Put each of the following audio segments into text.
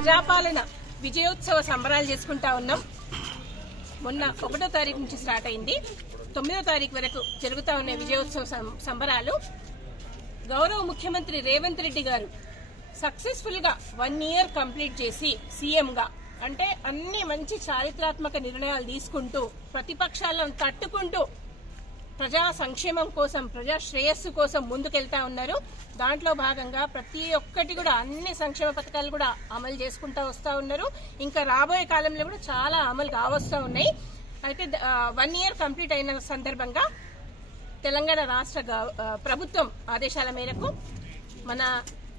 ప్రజాపాలన విజయోత్సవ సంబరాలు చేసుకుంటా ఉన్నాం. మొన్న 1వ తారీఖు నుంచి స్టార్ట్ అయింది. 9వ తారీఖు వరకు జరుగుతూ ఉన్న విజయోత్సవ సంబరాలు గౌరవ ముఖ్యమంత్రి రేవంత్ రెడ్డి గారు సక్సెస్ఫుల్ గా 1 ఇయర్ కంప్లీట్ చేసి సీఎం గా అంటే అన్ని మంచి చారిత్రాత్మక నిర్ణయాలు తీసుకుంటూ ప్రతిపక్షాలను తట్టుకుంటూ ప్రజా సంక్షేమం కోసం ప్రజా శ్రేయస్సు కోసం ముందుకెళ్తా ఉన్నారు. దాంట్లో భాగంగా ప్రతి ఒక్కటి కూడా అన్ని సంక్షేమ పథకాలు కూడా అమలు చేసుకుంటూ వస్తూ ఉన్నారు. ఇంకా రాబోయే కాలంలో కూడా చాలా అమలు కావస్తూ ఉన్నాయి. అయితే 1 ఇయర్ కంప్లీట్ అయిన సందర్భంగా తెలంగాణ రాష్ట్ర ప్రభుత్వం ఆదేశాల మేరకు మన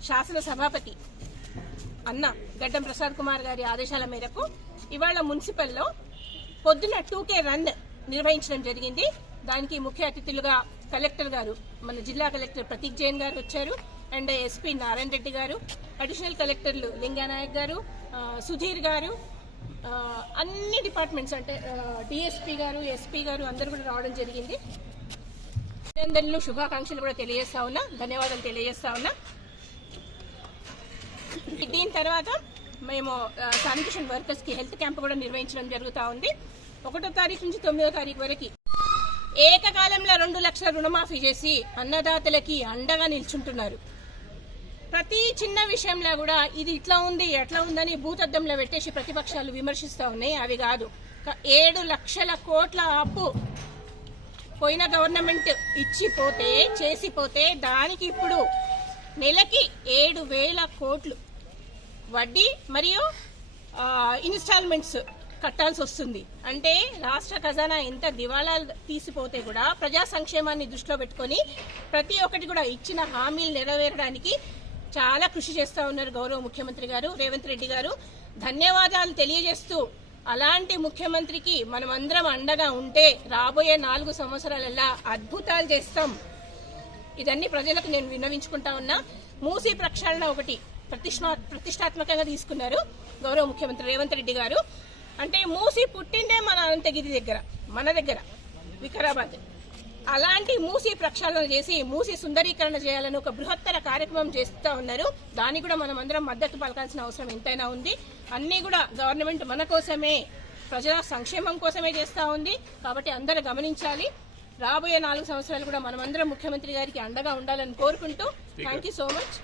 శాసన సభాపతి అన్న గడ్డం ప్రసాద్ కుమార్ గారి ఆదేశాల మేరకు ఇవాళ మున్సిపల్లో పొద్దున 2K రన్ నిర్వహించడం జరిగింది. దానికి ముఖ్య అతిథులుగా కలెక్టర్ గారు, మన జిల్లా కలెక్టర్ ప్రతీక్ జైన్ గారు వచ్చారు. అండ్ ఎస్పీ నారాయణ రెడ్డి గారు, అడిషనల్ కలెక్టర్లు లింగానాయక్ గారు, సుధీర్ గారు, అన్ని డిపార్ట్మెంట్స్ అంటే డిఎస్పీ గారు, ఎస్పీ గారు అందరూ కూడా రావడం జరిగింది. అభినందనలు, శుభాకాంక్షలు కూడా తెలియజేస్తా ఉన్నా, ధన్యవాదాలు తెలియజేస్తా ఉన్నా. దీని తర్వాత మేము శానిటేషన్ వర్కర్స్ కి హెల్త్ క్యాంప్ కూడా నిర్వహించడం జరుగుతూ ఉంది. 1వ తారీఖు నుంచి 9వ తారీఖు వరకు ఏకకాలంలో 2 లక్షల రుణమాఫీ చేసి అన్నదాతలకి అండగా నిల్చుంటున్నారు. ప్రతి చిన్న విషయంలో కూడా ఇది ఇట్లా ఉంది అట్లా ఉందని భూతద్దంలో పెట్టేసి ప్రతిపక్షాలు విమర్శిస్తూ ఉన్నాయి. అవి కాదు, 7 లక్షల కోట్ల అప్పు పోయిన గవర్నమెంట్ చేసిపోతే దానికి ఇప్పుడు నెలకి 7,000 కోట్లు వడ్డీ మరియు ఇన్స్టాల్మెంట్స్ కట్టాల్సి వస్తుంది. అంటే రాష్ట్ర ఖజానా ఎంత దివాళా తీసిపోతే కూడా ప్రజా సంక్షేమాన్ని దృష్టిలో పెట్టుకుని ప్రతి ఒక్కటి కూడా ఇచ్చిన హామీలు నెరవేరడానికి చాలా కృషి చేస్తూ ఉన్నారు గౌరవ ముఖ్యమంత్రి గారు రేవంత్ రెడ్డి గారు. ధన్యవాదాలు తెలియజేస్తూ అలాంటి ముఖ్యమంత్రికి మనమందరం అండగా ఉంటే రాబోయే 4 సంవత్సరాలలో అద్భుతాలు చేస్తాం. ఇదన్నీ ప్రజలకు నేను విన్నవించుకుంటా ఉన్నా. మూసీ ప్రక్షాళన ఒకటి ప్రతిష్టాత్మకంగా తీసుకున్నారు గౌరవ ముఖ్యమంత్రి రేవంత్ రెడ్డి గారు. అంటే మూసీ పుట్టిందే మన అనంతగిరి దగ్గర, మన దగ్గర వికారాబాద్. అలాంటి మూసీ ప్రక్షాళన చేసి మూసీ సుందరీకరణ చేయాలని ఒక బృహత్తర కార్యక్రమం చేస్తూ ఉన్నారు. దానికి కూడా మనం అందరం మద్దతు పలకాల్సిన అవసరం ఎంతైనా ఉంది. అన్నీ కూడా గవర్నమెంట్ మన కోసమే, ప్రజల సంక్షేమం కోసమే చేస్తూ ఉంది. కాబట్టి అందరూ గమనించాలి. రాబోయే 4 సంవత్సరాలు కూడా మనమందరం ముఖ్యమంత్రి గారికి అండగా ఉండాలని కోరుకుంటూ థ్యాంక్ యూ సో మచ్.